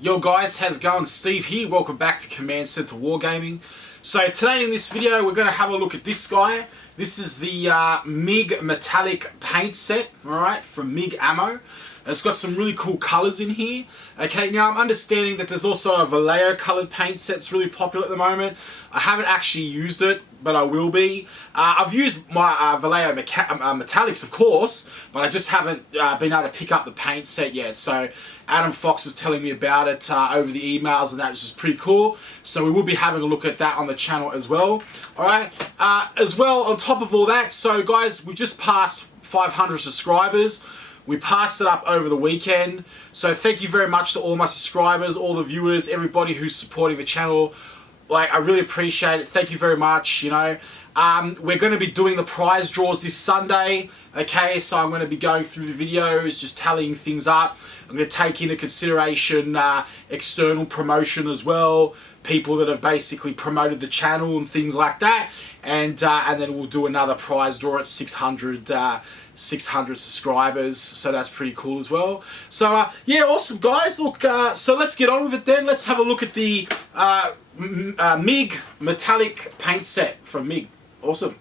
Yo guys, how's it going? Steve here. Welcome back to Command Centre Wargaming. So today in this video we're going to have a look at this guy. This is the MIG Metallic paint set, alright, from MIG Ammo. And it's got some really cool colours in here. Okay, now I'm understanding that there's also a Vallejo coloured paint set that's really popular at the moment. I haven't actually used it, but I will be. I've used my Vallejo Metallics, of course, but I just haven't been able to pick up the paint set yet. So Adam Fox is telling me about it over the emails, and that's just pretty cool. So we will be having a look at that on the channel as well. Alright, as well, on top of all that, so guys, we've just passed 500 subscribers. We passed it up over the weekend. So thank you very much to all my subscribers, all the viewers, everybody who's supporting the channel. Like, I really appreciate it. Thank you very much, you know. We're going to be doing the prize draws this Sunday. Okay, so I'm going to be going through the videos, just tallying things up. I'm going to take into consideration external promotion as well. People that have basically promoted the channel and things like that. And then we'll do another prize draw at 600 subscribers, so that's pretty cool as well. So yeah, awesome guys. Look, so let's get on with it then. Let's have a look at the MIG Metallic paint set from MIG. Awesome.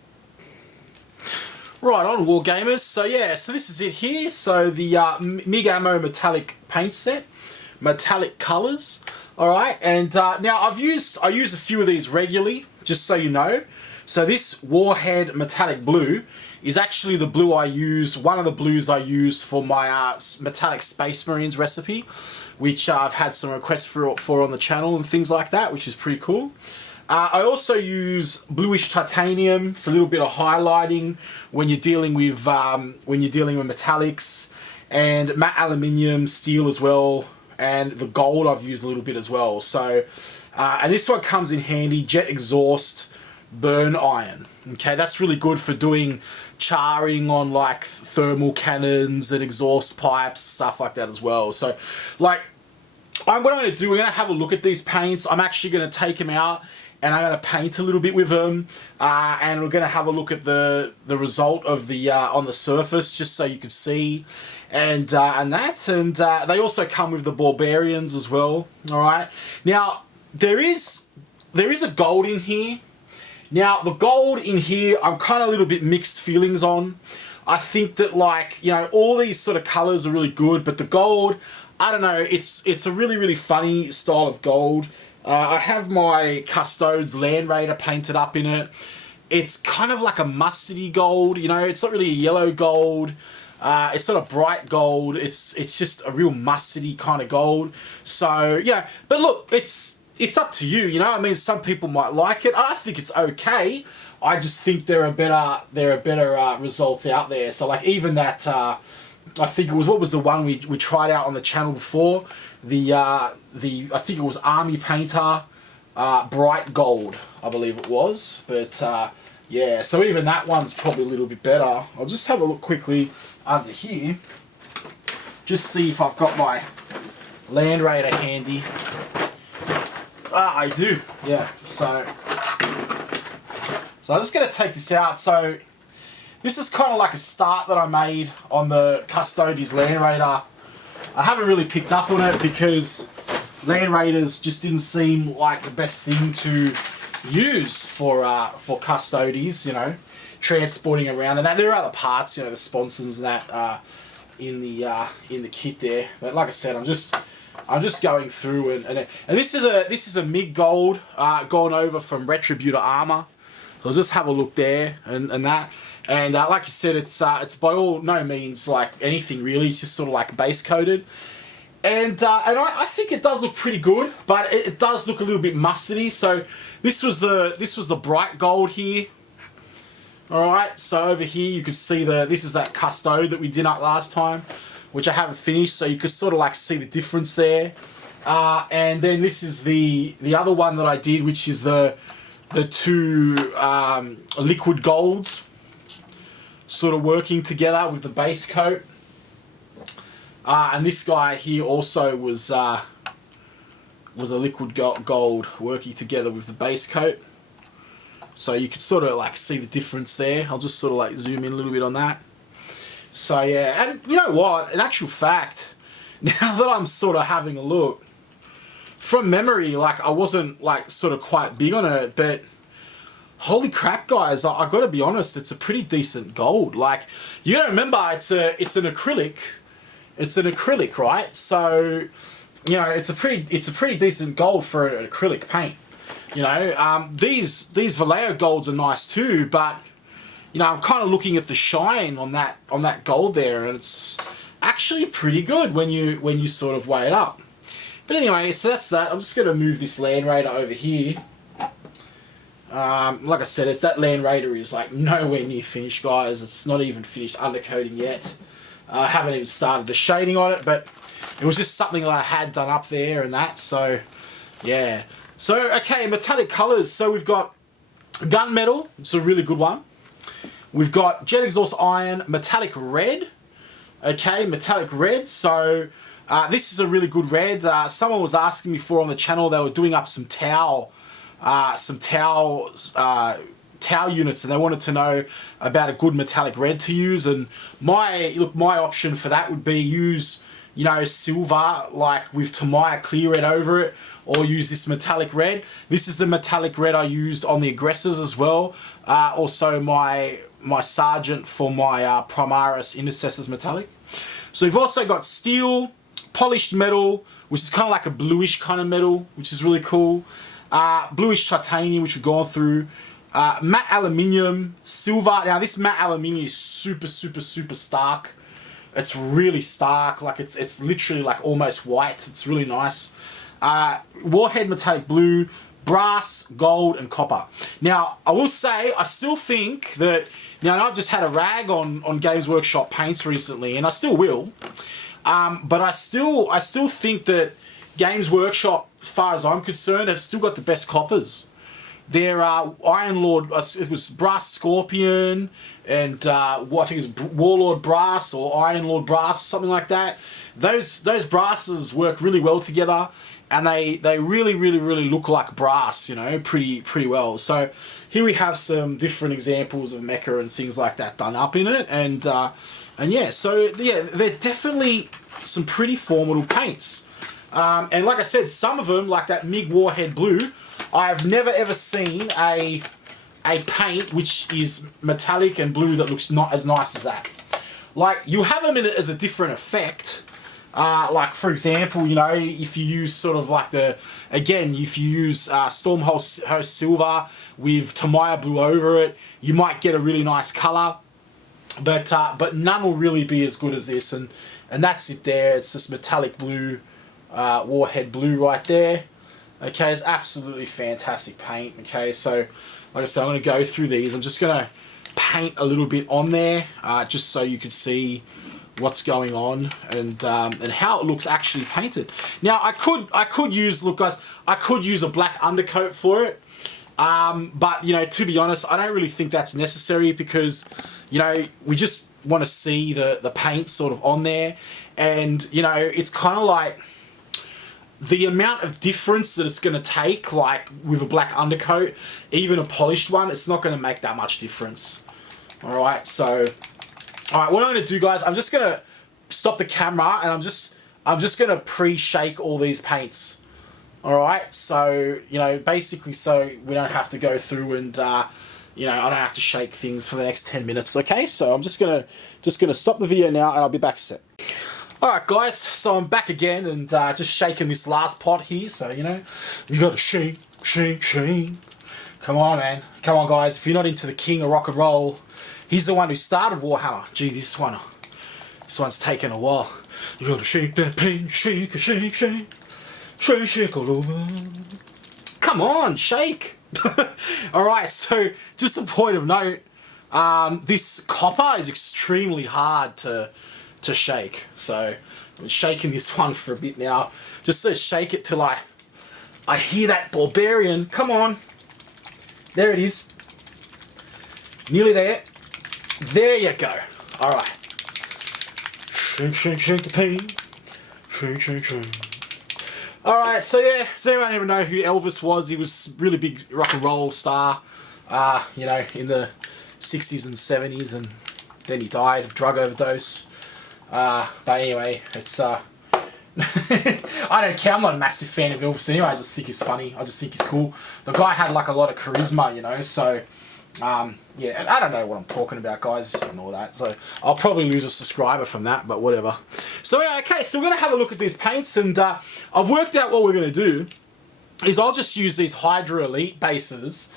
Right on, Wargamers. So yeah, so this is it here. So the MIG Ammo Metallic paint set, metallic colours. All right, and now I use a few of these regularly, just so you know. So this Warhead metallic blue is actually the blue I use, one of the blues I use for my metallic Space Marines recipe, which I've had some requests for on the channel and things like that, which is pretty cool. I also use Bluish Titanium for a little bit of highlighting when you're dealing with metallics, and matte aluminium, steel as well, and the gold I've used a little bit as well. So, and this one comes in handy, jet exhaust burn iron. Okay, that's really good for doing charring on like thermal cannons and exhaust pipes, stuff like that as well. So, like, what I'm going to do, we're going to have a look at these paints. I'm actually going to take them out and I'm going to paint a little bit with them, and we're going to have a look at the result of the on the surface, just so you can see, and they also come with the barbarians as well. All right, now there is a gold in here. Now, the gold in here, I'm kind of a little bit mixed feelings on. I think that, like, you know, all these sort of colours are really good, but the gold, I don't know, it's a really, really funny style of gold. I have my Custodes Land Raider painted up in it. It's kind of like a mustardy gold, you know, it's not really a yellow gold. It's not a bright gold, it's just a real mustardy kind of gold. So, yeah, but look, it's up to you, you know. I mean, some people might like it. I think it's okay. I just think there are better results out there. So, like, even that, I think it was, what was the one we tried out on the channel before? I think it was Army Painter, Bright Gold, I believe it was. But yeah, so even that one's probably a little bit better. I'll just have a look quickly under here, just see if I've got my Land Raider handy. I do, yeah. So I'm just going to take this out. So this is kind of like a start that I made on the Custodes Land Raider. I haven't really picked up on it because Land Raiders just didn't seem like the best thing to use for Custodes, you know, transporting around. And that, there are other parts, you know, the sponsons and that in the kit there. But like I said, I'm just going through and this is a MIG Gold gone over from Retributor Armor. So I'll just have a look there and that. And like I said, it's by all no means like anything really. It's just sort of like base coated. And I think it does look pretty good, but it does look a little bit mustardy. So this was the bright gold here. All right. So over here you could see this is that Custode that we did up last time, which I haven't finished, so you could sort of like see the difference there. And then this is the other one that I did, which is the two liquid golds sort of working together with the base coat. And this guy here also was a liquid gold working together with the base coat. So you could sort of like see the difference there. I'll just sort of like zoom in a little bit on that. So yeah, and you know what, in actual fact, now that I'm sort of having a look, from memory, like, I wasn't, like, sort of quite big on it, but holy crap, guys, I gotta be honest, it's a pretty decent gold. Like, you gotta remember, it's an acrylic. It's an acrylic, right? So, you know, it's a pretty decent gold for an acrylic paint. You know, these Vallejo golds are nice too, but, you know, I'm kind of looking at the shine on that gold there, and it's actually pretty good when you sort of weigh it up. But anyway, so that's that. I'm just going to move this Land Raider over here. Like I said, that Land Raider is like nowhere near finished, guys. It's not even finished undercoating yet. I haven't even started the shading on it, but it was just something that I had done up there and that. So, yeah. So, okay, metallic colours. So we've got Gunmetal. It's a really good one. We've got Jet Exhaust Iron, Metallic Red. Okay, Metallic Red. So this is a really good red. Someone was asking me on the channel, they were doing up some towel units, and they wanted to know about a good metallic red to use. And my option for that would be use, you know, silver, like with Tamiya clear red over it, or use this metallic red. This is the metallic red I used on the Aggressors as well. Also my Sergeant for my Primaris Intercessors metallic. So we've also got steel, polished metal, which is kind of like a bluish kind of metal, which is really cool. Bluish titanium, which we've gone through. Matte aluminium, silver. Now this matte aluminium is super stark. It's really stark, like it's literally like almost white. It's really nice. Warhead metallic blue, brass, gold, and copper. Now I will say, I still think that, now I've just had a rag on Games Workshop paints recently, and I still will. But I still think that Games Workshop, as far as I'm concerned, have still got the best coppers. Their Iron Lord, it was Brass Scorpion, and I think it's Warlord Brass or Iron Lord Brass, something like that. Those brasses work really well together, and they really look like brass, you know, pretty well. So here we have some different examples of mecha and things like that done up in it, and yeah, so yeah, they're definitely some pretty formidable paints. And like I said, some of them, like that MIG Warhead Blue, I've never ever seen a paint which is metallic and blue that looks not as nice as that. Like, you have them in it as a different effect. Like, for example, you know, if you use sort of like if you use Stormhost Silver with Tamiya Blue over it, you might get a really nice colour. But none will really be as good as this, and that's it there. It's just metallic blue, Warhead Blue right there. Okay, it's absolutely fantastic paint. Okay, so like I said, I'm going to go through these. I'm just going to paint a little bit on there, just so you can see what's going on and how it looks actually painted. Now, I could use, look guys, I could use a black undercoat for it, but you know, to be honest, I don't really think that's necessary, because you know, we just want to see the paint sort of on there, and you know, it's kind of like the amount of difference that it's going to take, like with a black undercoat, even a polished one, it's not going to make that much difference. All right, so all right, what I'm going to do, guys, I'm just going to stop the camera, and I'm just going to pre-shake all these paints. All right, so you know, basically, so we don't have to go through and you know, I don't have to shake things for the next 10 minutes. Okay, so I'm just gonna stop the video now, and I'll be back a sec. All right, guys, so I'm back again, and just shaking this last pot here. So you know, you gotta shake. Come on, man. Come on, guys. If you're not into the king of rock and roll, he's the one who started Warhammer. Gee, this one's taken a while. You gotta shake that paint, shake all over. Come on, shake. Alright, so just a point of note, this copper is extremely hard to shake. So I've been shaking this one for a bit now. Just to shake it till I hear that barbarian. Come on. There it is. Nearly there. There you go. Alright. Shake the paint. Shake. Alright, so yeah, does anyone even know who Elvis was? He was a really big rock and roll star, you know, in the 60s and 70s, and then he died of drug overdose. But anyway, it's I don't care. I'm not a massive fan of Elvis anyway. I just think he's funny. I just think he's cool. The guy had like a lot of charisma, you know. So, yeah. And I don't know what I'm talking about, guys. Just ignore that. So I'll probably lose a subscriber from that, but whatever. So yeah, okay. So we're gonna have a look at these paints, and I've worked out what we're gonna do. Is I'll just use these Hydra Elite bases,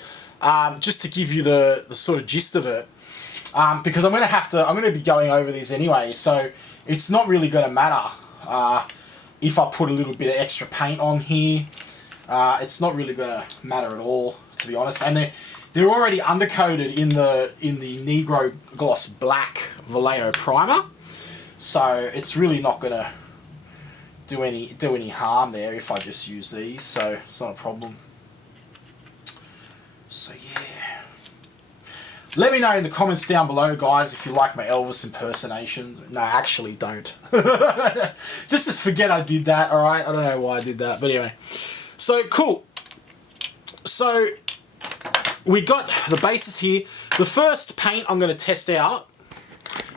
just to give you the sort of gist of it. Because I'm gonna be going over these anyway. So it's not really gonna matter. If I put a little bit of extra paint on here, it's not really going to matter at all, to be honest. And they're already undercoated in the Negro Gloss Black Vallejo primer, so it's really not going to do any harm there if I just use these. So it's not a problem. So yeah. Let me know in the comments down below, guys, if you like my Elvis impersonations. No, actually don't. Just forget I did that, alright? I don't know why I did that, but anyway. So, cool. So, we got the bases here. The first paint I'm going to test out.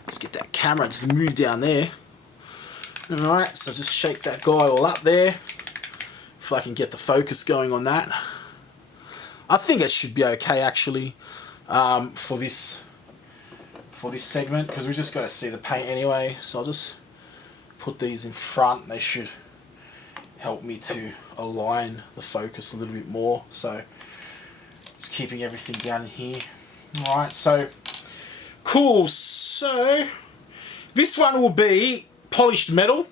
Let's get that camera, just move down there. Alright, so just shake that guy all up there. If I can get the focus going on that. I think it should be okay, actually. For this segment, because we just got to see the paint anyway, so I'll just put these in front. They should help me to align the focus a little bit more. So just keeping everything down here. Alright, so cool. So this one will be polished metal.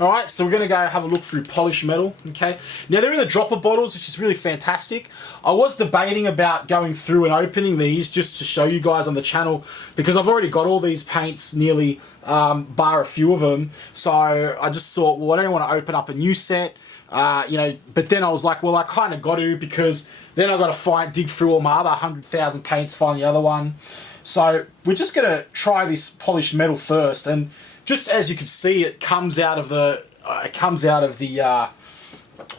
Alright, so we're going to go have a look through polished metal, okay? Now, they're in the dropper bottles, which is really fantastic. I was debating about going through and opening these just to show you guys on the channel, because I've already got all these paints nearly, bar a few of them. So I just thought, well, I don't want to open up a new set, you know, but then I was like, well, I kind of got to, because then I've got to dig through all my other 100,000 paints, find the other one. So we're just going to try this polished metal first, and just as you can see, it comes out of the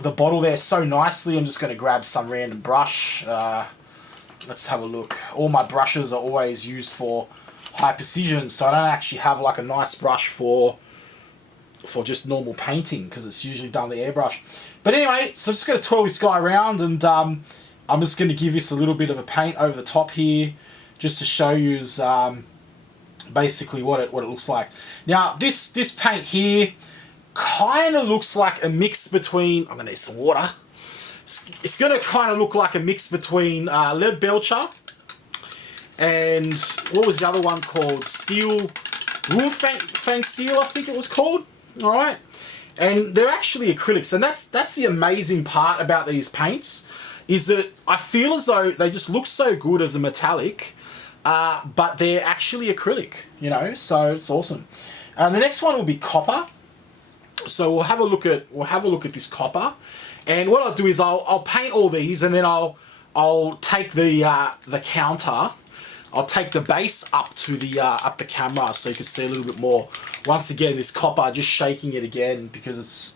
bottle there so nicely. I'm just going to grab some random brush. Let's have a look. All my brushes are always used for high precision, so I don't actually have like a nice brush for just normal painting, because it's usually done with the airbrush. But anyway, so I'm just going to twirl this guy around, and I'm just going to give this a little bit of a paint over the top here, just to show you basically what it looks like. Now this paint here kind of looks like a mix between, I'm gonna need some water. It's gonna kind of look like a mix between lead belcher and what was the other one called? Steel, Fang Steel, I think it was called. All right, and they're actually acrylics, and that's the amazing part about these paints, is that I feel as though they just look so good as a metallic. But they're actually acrylic, you know, so it's awesome. And the next one will be copper. So we'll have a look at this copper, and what I'll do is I'll paint all these, and then I'll take the counter, I'll take the base up to the camera so you can see a little bit more. Once again, this copper, just shaking it again because it's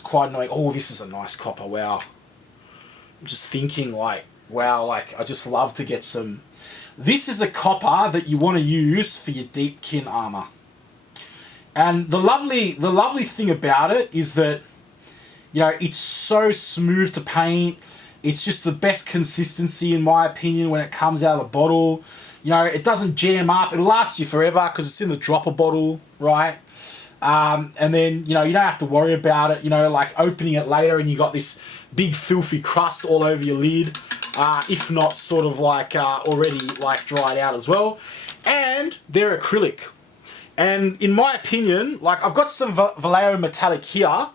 quite annoying. Oh, this is a nice copper. Wow. I'm just thinking like, wow, like I just love to get some. This is a copper that you want to use for your deepkin armor. And the lovely thing about it is that, you know, it's so smooth to paint. It's just the best consistency, in my opinion, when it comes out of the bottle. You know, it doesn't jam up. It'll last you forever because it's in the dropper bottle, right? And then, you know, you don't have to worry about it, you know, like opening it later and you got this big filthy crust all over your lid. If not sort of like already like dried out as well. And they're acrylic. And in my opinion, like I've got some Vallejo Metallic here.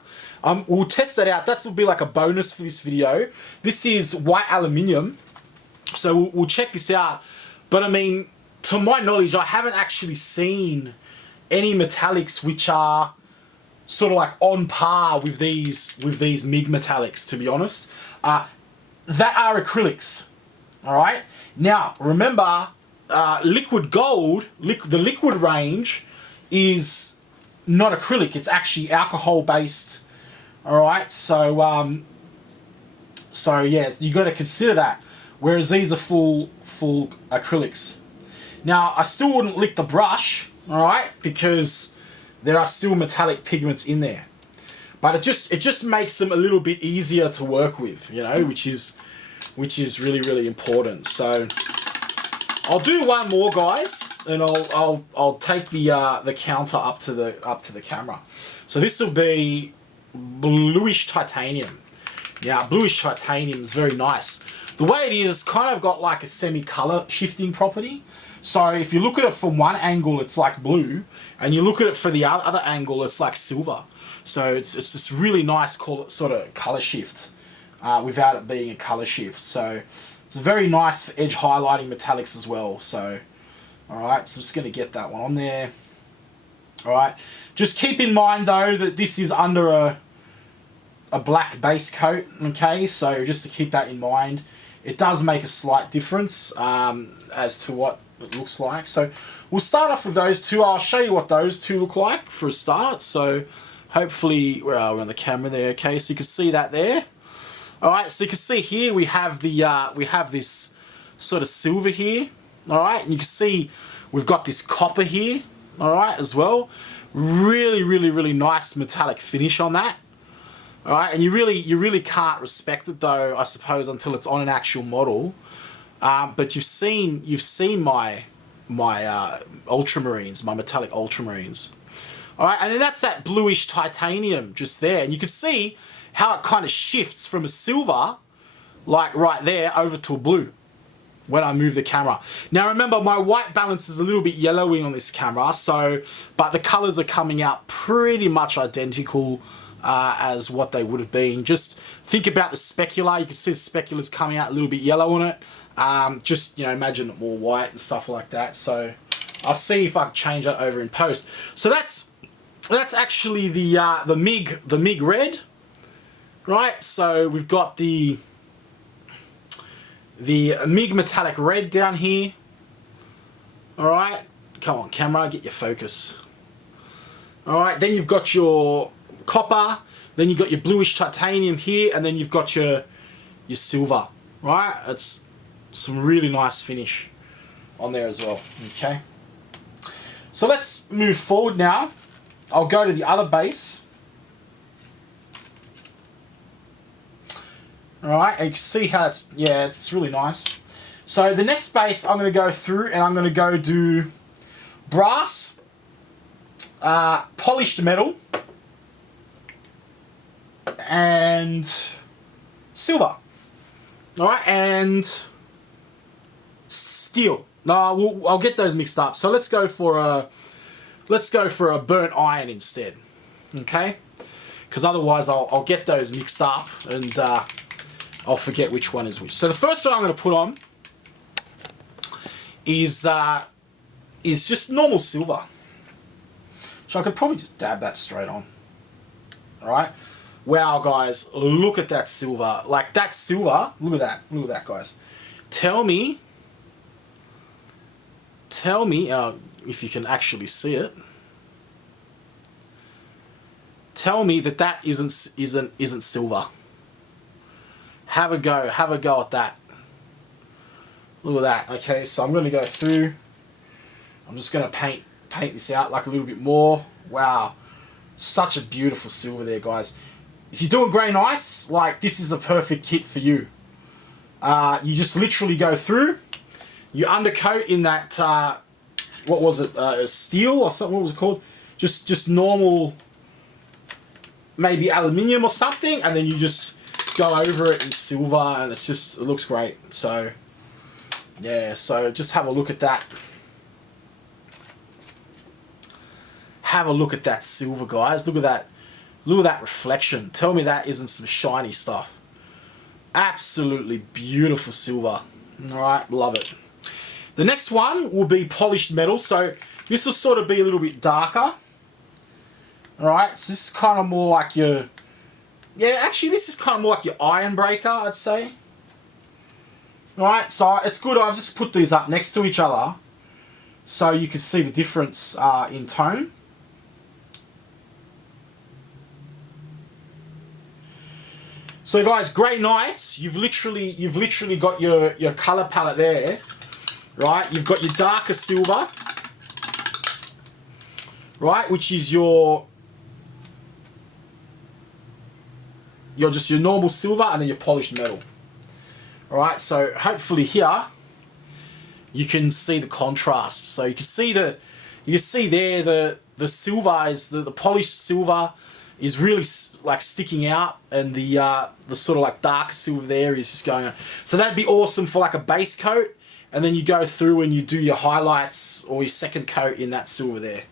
We'll test that out. That will be like a bonus for this video. This is white aluminium. So we'll check this out. But I mean, to my knowledge, I haven't actually seen any metallics which are sort of like on par with these MIG metallics, to be honest. That are acrylics, all right? Now, remember, liquid gold, the liquid range is not acrylic. It's actually alcohol-based, all right? So yeah, you got to consider that. Whereas these are full acrylics. Now, I still wouldn't lick the brush, all right? Because there are still metallic pigments in there. But it just makes them a little bit easier to work with, you know, which is really, really important. So I'll do one more, guys, and I'll take the counter up to the camera. So this will be Bluish Titanium. Now, Bluish Titanium is very nice. The way it is, it's kind of got like a semi-color shifting property. So if you look at it from one angle, it's like blue, and you look at it for the other angle, it's like silver. So it's this really nice sort of color shift without it being a color shift. So it's very nice for edge highlighting metallics as well. So, alright, so I'm just going to get that one on there. Alright, just keep in mind though that this is under a black base coat, okay? So just to keep that in mind, it does make a slight difference as to what it looks like. So we'll start off with those two. I'll show you what those two look like for a start. So hopefully, we're on the camera there, okay? So you can see that there. All right, so you can see here we have this sort of silver here. All right, and you can see we've got this copper here. All right, as well. Really, really, really nice metallic finish on that. All right, and you really can't respect it though, I suppose, until it's on an actual model. But you've seen my ultramarines, my metallic ultramarines. All right, and then that's that bluish titanium just there, and you can see how it kind of shifts from a silver, like right there, over to a blue when I move the camera. Now remember, my white balance is a little bit yellowy on this camera, so but the colors are coming out pretty much identical as what they would have been. Just think about the specular. You can see the specular's coming out a little bit yellow on it. Just, you know, imagine it more white and stuff like that. So I'll see if I can change that over in post. So that's actually the MIG red, right? So we've got the MIG metallic red down here. All right, come on camera, get your focus. All right, then you've got your copper, then you've got your bluish titanium here, and then you've got your silver, right? It's some really nice finish on there as well, okay? So let's move forward now. I'll go to the other base. Alright, and you can see how it's really nice. So the next base I'm going to go through, and I'm going to go do brass, polished metal, and silver. Alright, and steel. No, I'll get those mixed up. So let's go for a burnt iron instead. Okay? Because otherwise I'll get those mixed up and I'll forget which one is which. So the first one I'm going to put on is just normal silver. So I could probably just dab that straight on. Alright? Wow, guys, look at that silver. Like, that silver, look at that. Look at that, guys. Tell me, if you can actually see it. Tell me that isn't silver. Have a go at that. Look at that. Okay, so I'm going to go through. I'm just going to paint this out like a little bit more. Wow, such a beautiful silver there, guys. If you're doing grey nights, like, this is the perfect kit for you. You just literally go through. You undercoat in that, what was it, steel or something, what was it called? Just normal, maybe aluminium or something, and then you just go over it in silver, and it looks great. So, yeah, so just have a look at that. Have a look at that silver, guys. Look at that. Look at that reflection. Tell me that isn't some shiny stuff. Absolutely beautiful silver. Alright, love it. The next one will be polished metal. So this will sort of be a little bit darker. Alright, so this is kind of more like your... Yeah, actually this is kind of more like your iron breaker, I'd say. Alright, so it's good. I've just put these up next to each other so you can see the difference in tone. So guys, grey nights, you've literally got your colour palette there, right? You've got your darker silver, right? Which is your just your normal silver and then your polished metal. All right, so hopefully here you can see the contrast. So you can see there the silver is the polished silver is really like sticking out, and the sort of like dark silver there is just going on. So that'd be awesome for like a base coat, and then you go through and you do your highlights or your second coat in that silver there.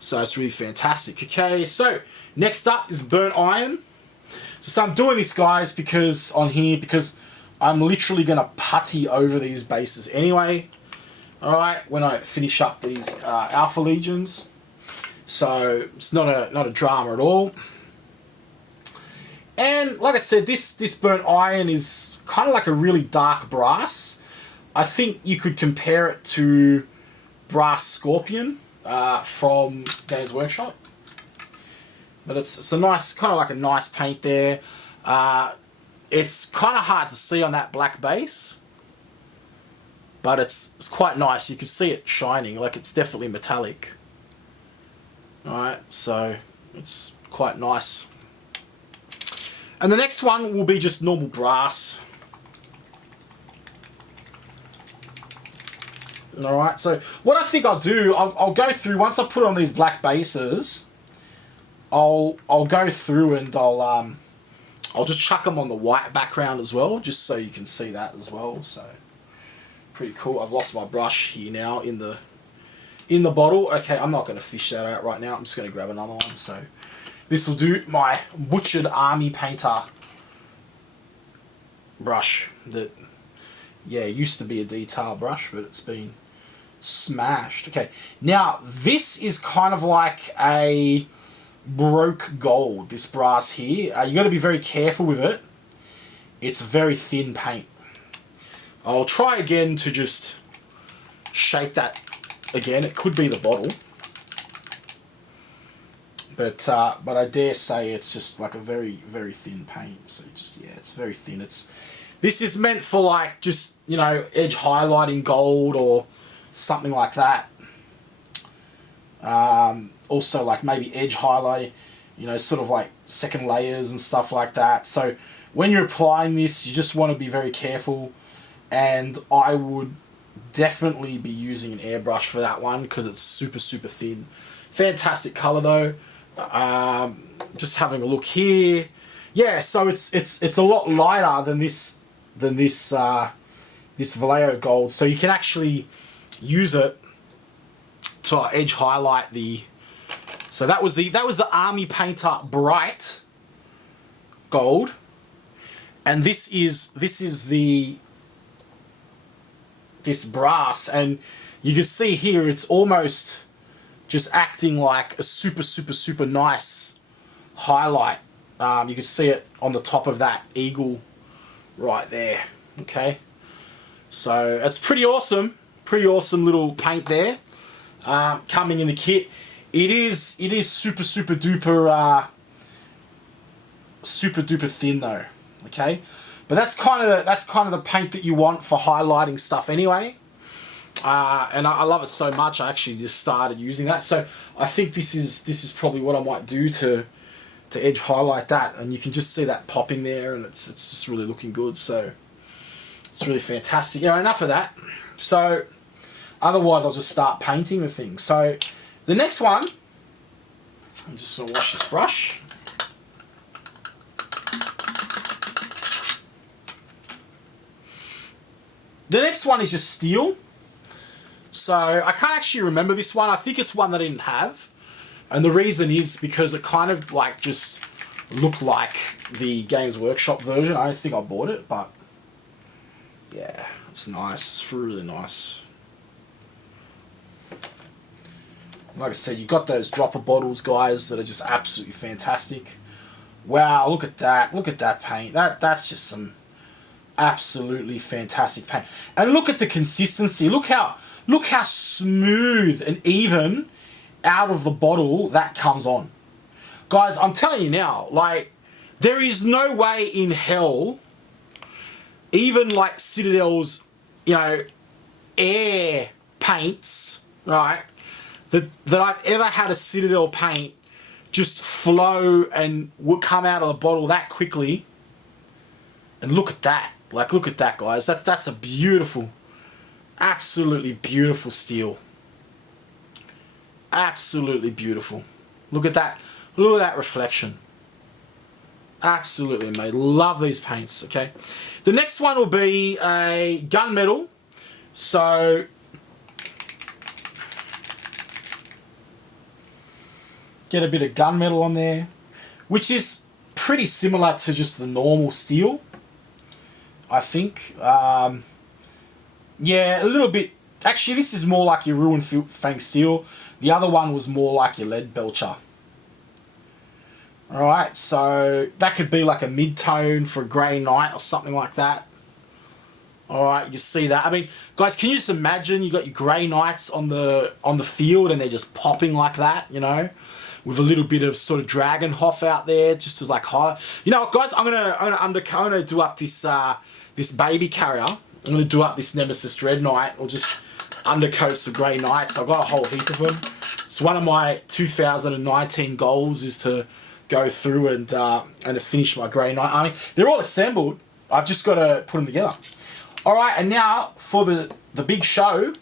So it's really fantastic. Okay, so next up is burnt iron. So I'm doing this, guys, because I'm literally gonna putty over these bases anyway. All right, when I finish up these Alpha Legions, so it's not a drama at all. And like I said, this burnt iron is kind of like a really dark brass. I think you could compare it to Brass Scorpion from Games Workshop. But it's a nice, kind of like a nice paint there. It's kind of hard to see on that black base, but it's quite nice. You can see it shining, like it's definitely metallic. Alright, so it's quite nice. And the next one will be just normal brass. Alright, so what I think I'll do, I'll go through, once I put on these black bases, I'll go through and I'll just chuck them on the white background as well, just so you can see that as well. So pretty cool. I've lost my brush here now in the bottle. Okay, I'm not going to fish that out right now. I'm just going to grab another one. So this will do my Butchered Army Painter brush that, yeah, used to be a detail brush, but it's been smashed. Okay, now this is kind of like a broke gold, this brass here. You got to be very careful with it. It's very thin paint. I'll try again to just shake that again. It could be the bottle, but I dare say it's just like a very, very thin paint. So just, yeah, it's very thin. This is meant for like just, you know, edge highlighting gold or something like that. Also like maybe edge highlight, you know, sort of like second layers and stuff like that. So when you're applying this, you just want to be very careful, and I would definitely be using an airbrush for that one because it's super, super thin. Fantastic color though. Just having a look here. Yeah, so it's a lot lighter than this Vallejo Gold. So you can actually use it to edge highlight the. So that was the Army Painter Bright Gold, and this is this brass, and you can see here it's almost just acting like a super, super, super nice highlight. You can see it on the top of that eagle right there. Okay, so it's pretty awesome little paint there. Coming in the kit. It is super, super duper super duper thin though. Okay, but that's kind of the paint that you want for highlighting stuff anyway. And I love it so much. I actually just started using that. So I think this is probably what I might do to edge highlight that, and you can just see that popping there, and it's just really looking good. So it's really fantastic. Yeah, enough of that. So otherwise I'll just start painting the thing. So the next one, I'm just going to wash this brush. The next one is just steel. So I can't actually remember this one. I think it's one that I didn't have. And the reason is because it kind of like just looked like the Games Workshop version. I don't think I bought it, but yeah, it's nice. It's really nice. Like I said, you got those dropper bottles, guys, that are just absolutely fantastic. Wow, look at that. Look at that paint. That's just some absolutely fantastic paint. And look at the consistency. Look how smooth and even out of the bottle that comes on. Guys, I'm telling you now, like, there is no way in hell, even like Citadel's, you know, air paints, right, that I've ever had a Citadel paint just flow and would come out of the bottle that quickly. And look at that. Like, look at that, guys. That's a beautiful, absolutely beautiful steel. Absolutely beautiful. Look at that. Look at that reflection. Absolutely amazing. Love these paints, okay? The next one will be a gunmetal. So get a bit of gunmetal on there, which is pretty similar to just the normal steel, I think. Yeah, a little bit. Actually, this is more like your Ruined Fang steel. The other one was more like your lead belcher. Alright, so that could be like a mid-tone for a Grey Knight or something like that. Alright, you see that. I mean, guys, can you just imagine you got your Grey Knights on the field and they're just popping like that, you know? With a little bit of sort of Dragonhof out there, just as like high. You know what, guys? I'm gonna do up this this baby carrier. I'm gonna do up this Nemesis Dread Knight, or just undercoats of Grey Knights. I've got a whole heap of them. It's one of my 2019 goals is to go through and to finish my Grey Knight army. They're all assembled. I've just got to put them together. All right, and now for the big show,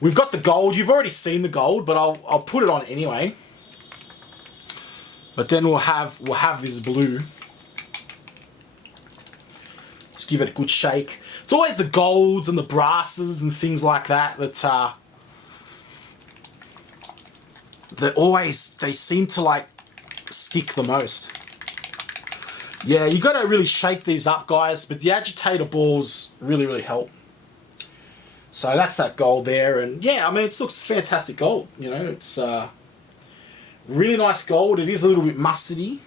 we've got the gold. You've already seen the gold, but I'll put it on anyway. But then we'll have this blue. Let's give it a good shake. It's always the golds and the brasses and things like that they seem to like stick the most. Yeah, you got to really shake these up, guys, but the agitator balls really help. So that's that gold there, and yeah, I mean, it looks fantastic gold, you know. It's really nice gold. It is a little bit mustardy,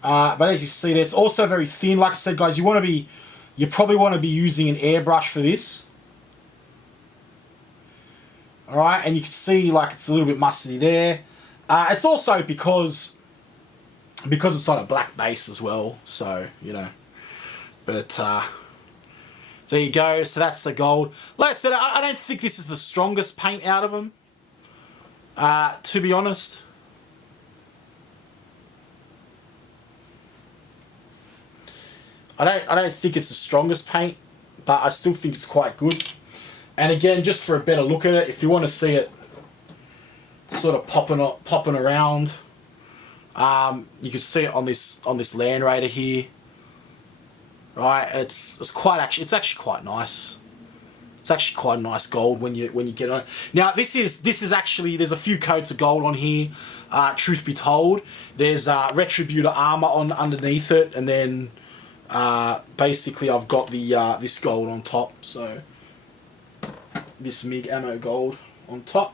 but as you see there, it's also very thin. Like I said, guys, you probably want to be using an airbrush for this. All right, and you can see like it's a little bit mustardy there. It's also because it's on a black base as well, so you know. But there you go. So that's the gold. Like I said, I don't think this is the strongest paint out of them, to be honest. I don't think it's the strongest paint, but I still think it's quite good. And again, just for a better look at it, if you want to see it sort of popping around, you can see it on this Land Raider here, right? And it's actually quite nice. It's actually quite a nice gold when you get on it. Now this is actually, there's a few coats of gold on here. Truth be told, there's Retributor armor on underneath it, and then basically I've got the this gold on top. So this MIG Ammo Gold on top.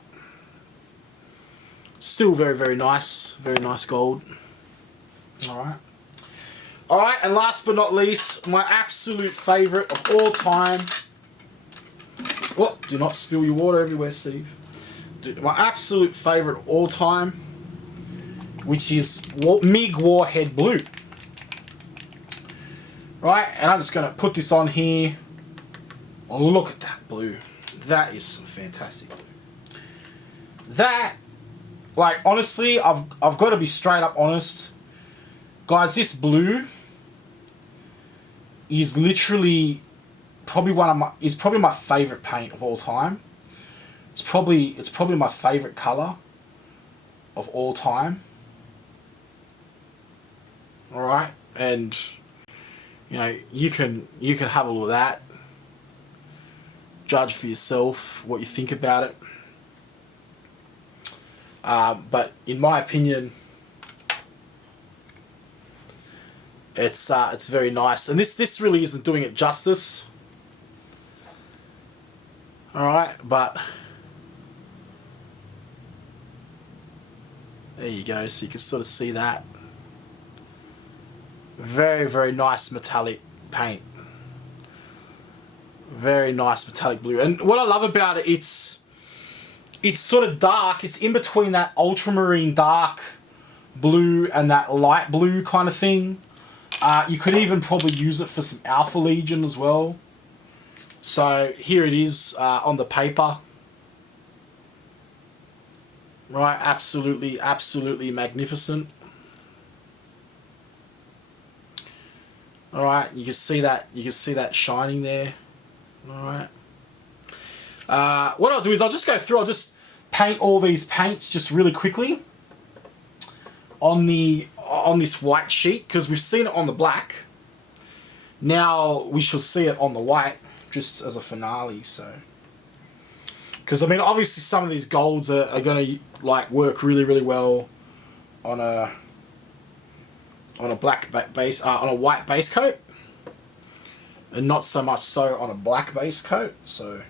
Still very nice gold. Alright, and last but not least, my absolute favourite of all time. Oh, do not spill your water everywhere, Steve. My absolute favourite of all time, which is MIG Warhead Blue. Right, and I'm just going to put this on here. Oh, look at that blue. That is some fantastic blue. That, like, honestly, I've got to be straight up honest. Guys, this blue is literally probably my favourite paint of all time. It's probably my favourite colour of all time. Alright, and you know, you can have a look at that. Judge for yourself what you think about it. But in my opinion, it's very nice, and this really isn't doing it justice. All right, but there you go. So you can sort of see that. Very nice metallic paint. Very nice metallic blue. And what I love about it, it's sort of dark. It's in between that ultramarine dark blue and that light blue kind of thing. You could even probably use it for some Alpha Legion as well. So here it is on the paper. Right, absolutely, absolutely magnificent. All right, you can see that. You can see that shining there. All right. What I'll do is I'll just go through. I'll just paint all these paints just really quickly on this white sheet, because we've seen it on the black. Now we shall see it on the white, just as a finale. So, because I mean, obviously some of these golds are going to like work really, really well on a black base, on a white base coat, and not so much so on a black base coat. So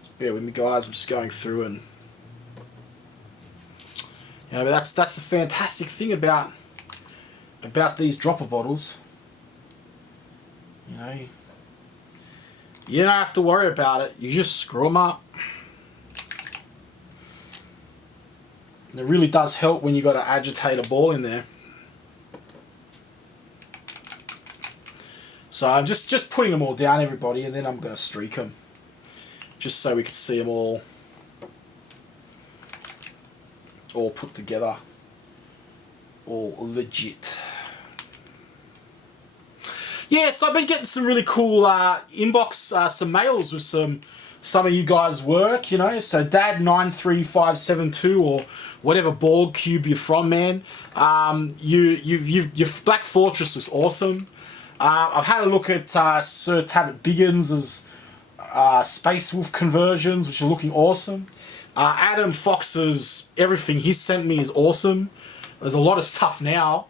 just bear with me, guys. I'm just going through, and you know, but that's the fantastic thing about these dropper bottles. You know, you don't have to worry about it. You just screw them up. And it really does help when you got to agitate a ball in there. So I'm just putting them all down, everybody, and then I'm going to streak them, just so we can see them all put together, all legit. Yeah, so I've been getting some really cool inbox, some mails with some of you guys' work, you know. So Dad 93572 or whatever Borg cube you're from, man. Your Black Fortress was awesome. I've had a look at Sir Tabit Biggins's Space Wolf conversions, which are looking awesome. Adam Fox's everything he sent me is awesome. There's a lot of stuff now.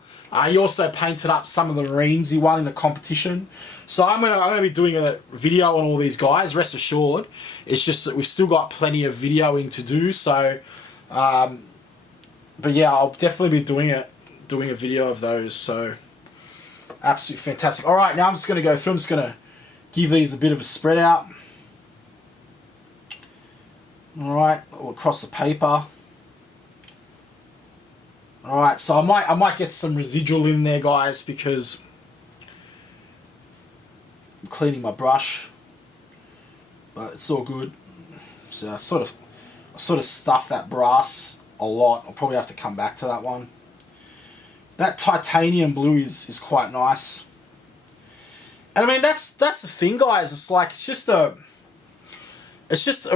He also painted up some of the Marines he won in a competition. So I'm gonna be doing a video on all these guys, rest assured. It's just that we've still got plenty of videoing to do. So, but yeah, I'll definitely be doing a video of those. So, absolutely fantastic. All right, now I'm just gonna go through. I'm just gonna give these a bit of a spread out. All right, across the paper. All right, so I might get some residual in there, guys, because I'm cleaning my brush, but it's all good. So I sort of stuff that brass a lot. I'll probably have to come back to that one. That titanium blue is quite nice. And I mean, that's the thing, guys. It's like it's just a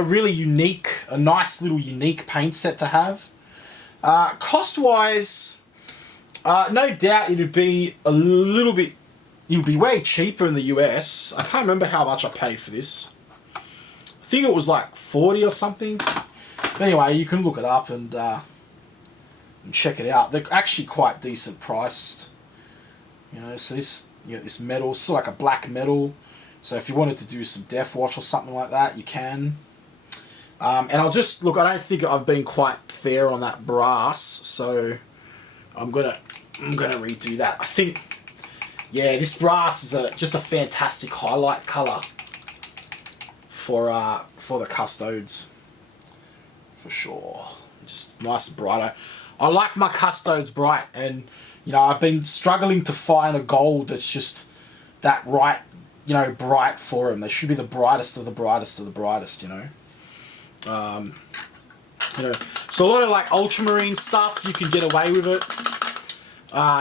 really unique, a nice little unique paint set to have. Cost-wise, no doubt it'd be a little bit. It would be way cheaper in the US. I can't remember how much I paid for this. I think it was like 40 or something. But anyway, you can look it up and check it out. They're actually quite decent priced. You know, so this this metal, it's sort of like a black metal. So if you wanted to do some def wash or something like that, you can. And I'll just look. I don't think I've been quite fair on that brass, so I'm gonna redo that. I think, yeah, this brass is just a fantastic highlight color for the custodes, for sure. Just nice and bright. I like my custodes bright, and you know, I've been struggling to find a gold that's just that right, you know, bright for them. They should be the brightest of the brightest of the brightest, you know. You know, so a lot of like ultramarine stuff, you can get away with it.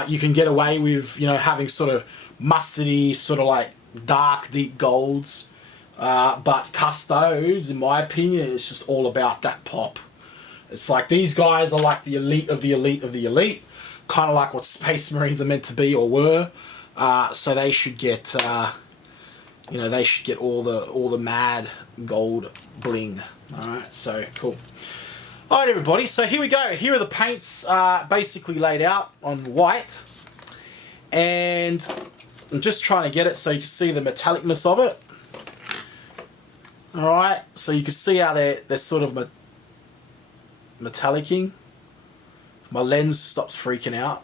You can get away with, you know, having sort of mustardy, sort of like dark, deep golds. But custodes, in my opinion, it's just all about that pop. It's like these guys are like the elite of the elite of the elite, kind of like what Space Marines are meant to be or were. So they should get, you know, they should get all the mad gold bling. All right, so cool. All right, everybody. So here we go. Here are the paints basically laid out on white, and I'm just trying to get it so you can see the metallicness of it. All right, so you can see how they're sort of metallicing. My lens stops freaking out.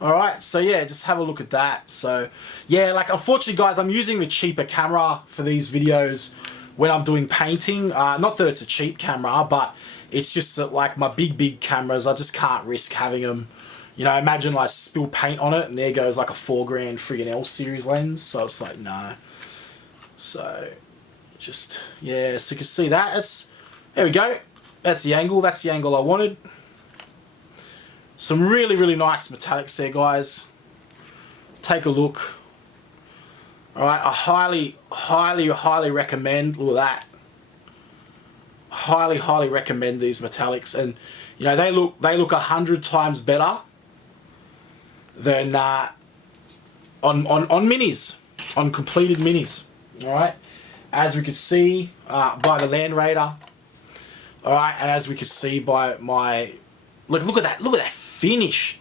All right, so yeah, just have a look at that. So yeah, like unfortunately, guys, I'm using the cheaper camera for these videos when I'm doing painting. Not that it's a cheap camera, but it's just that like my big cameras, I just can't risk having them. You know, imagine I spill paint on it and there goes like a $4,000 friggin' L series lens. So it's like, no. So just, yeah, so you can see that. There we go. That's the angle. That's the angle I wanted. Some really, really nice metallics there, guys. Take a look. Alright, I highly, highly, highly recommend. Look at that. Highly, highly recommend these metallics. And, you know, they look 100 times better than on minis. On completed minis. Alright. As we could see by the Land Raider. Alright, and as we can see by my... Look at that finish.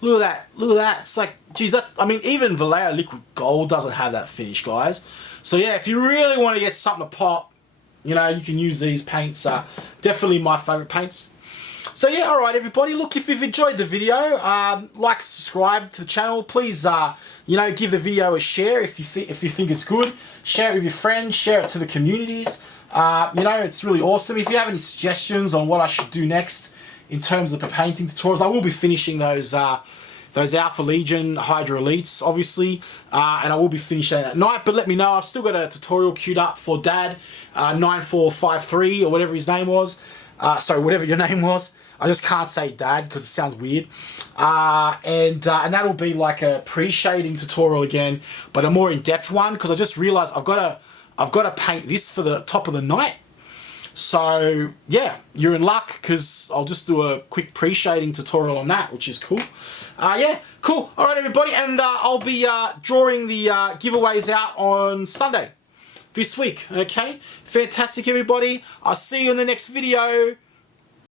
Look at that. It's like, geez, that's... I mean, even Vallejo Liquid Gold doesn't have that finish, guys. So yeah, if you really want to get something to pop, you know, you can use these paints. Definitely my favourite paints. So yeah, alright everybody, look, if you've enjoyed the video, like, subscribe to the channel. Please, you know, give the video a share if you think it's good. Share it with your friends, share it to the communities. You know, it's really awesome. If you have any suggestions on what I should do next in terms of the painting tutorials, I will be finishing those Alpha Legion Hydra Elites, obviously, and I will be finishing that at night, but let me know. I've still got a tutorial queued up for Dad, 9453, or whatever his name was. Sorry, whatever your name was. I just can't say Dad because it sounds weird. And that'll be like a pre-shading tutorial again, but a more in-depth one, because I just realized I've got to paint this for the top of the night. So yeah, you're in luck, because I'll just do a quick pre-shading tutorial on that, which is cool. Yeah, cool. All right, everybody, and I'll be drawing the giveaways out on Sunday this week. Okay, fantastic, everybody. I'll see you in the next video.